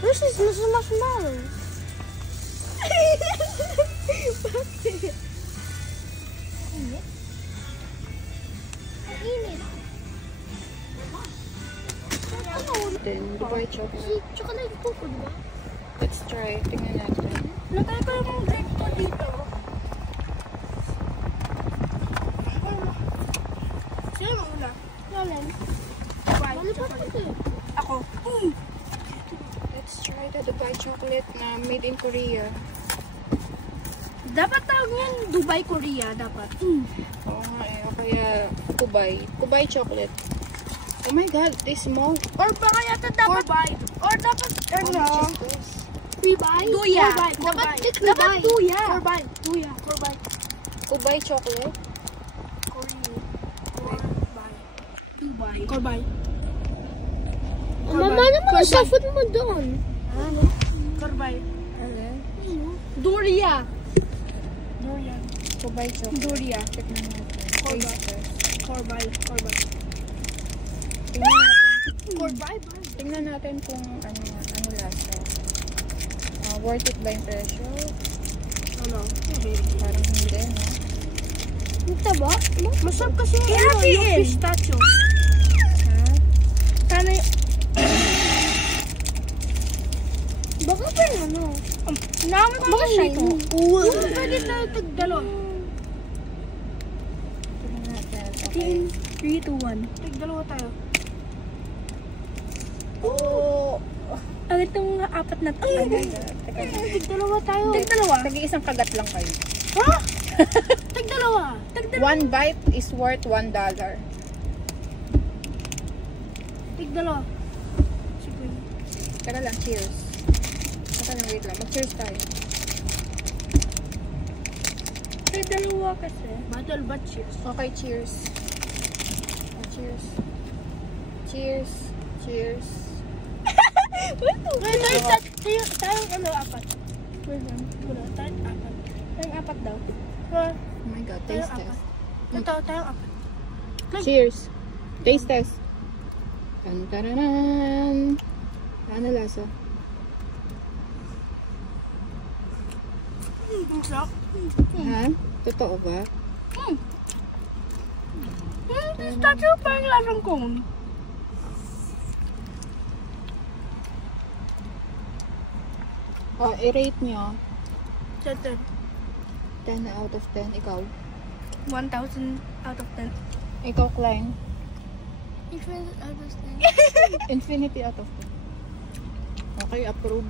This is marshmallow. Bakit? Init? Init. Then, Dubai chocolate. Chocolate po po, diba? Let's try. Tingnan natin. Lagay ko yung grape ko dito. Sino mauna? Nalin. Ako. Let's try the Dubai chocolate na made in Korea. Dapat tawag niyan Dubai, Korea. Dapat. Oo nga eh. O kaya Dubai. Dubai chocolate. Oh my god, they small. Or baka yata dapat. Or dapat, ano? Dubai. Duya. Dapat Duya. Duya. Dubai chocolate. Korbay. Mama naman, sa food mo doon. Ano? Korbay. Duria. Dubai chocolate. Duria. Tignan natin. Korbay. Korbay. Korbay. Tingnan natin. Korbay. Tingnan natin kung ano lasa. Worth it ba yung presyo? Ano? Parang hindi, no? Ito ba? Masarap kasi yung pistachio. Ha? Sana Baka pa yung ano? namin ko Baka dito. shiny. Pwede tayo tagdalo. Tingnan natin. Okay. 3, 2, 1. Tagdalawa tayo. Oh! Ang itong apat na to. Tagdalawa tayo. Tag-iisang kagat lang kayo. Ha? Tagdalawa. One bite is worth $1. Tagdalawa. Sige. Teka lang, cheers. Teka lang, wait lang. Mag-cheers tayo. Tagdalawa kasi. Battle but cheers. Okay, cheers. Cheers. Cheers. Cheers. Tayong ano, apat. Wala, tayong apat. Tayong apat daw. Oh my god, taste Tayong test. apat. Tayong apat. Cheers. Taste test. Tan-tararan. Ano lasa? Ang sarap. Ha? Totoo ba? Pistachio parang lasang cone. I-rate nyo. 10. 10 out of 10. Ikaw? 1,000 out of 10. Ikaw, Klein? Infinite out of 10. Infinity out of 10. Okay, approve.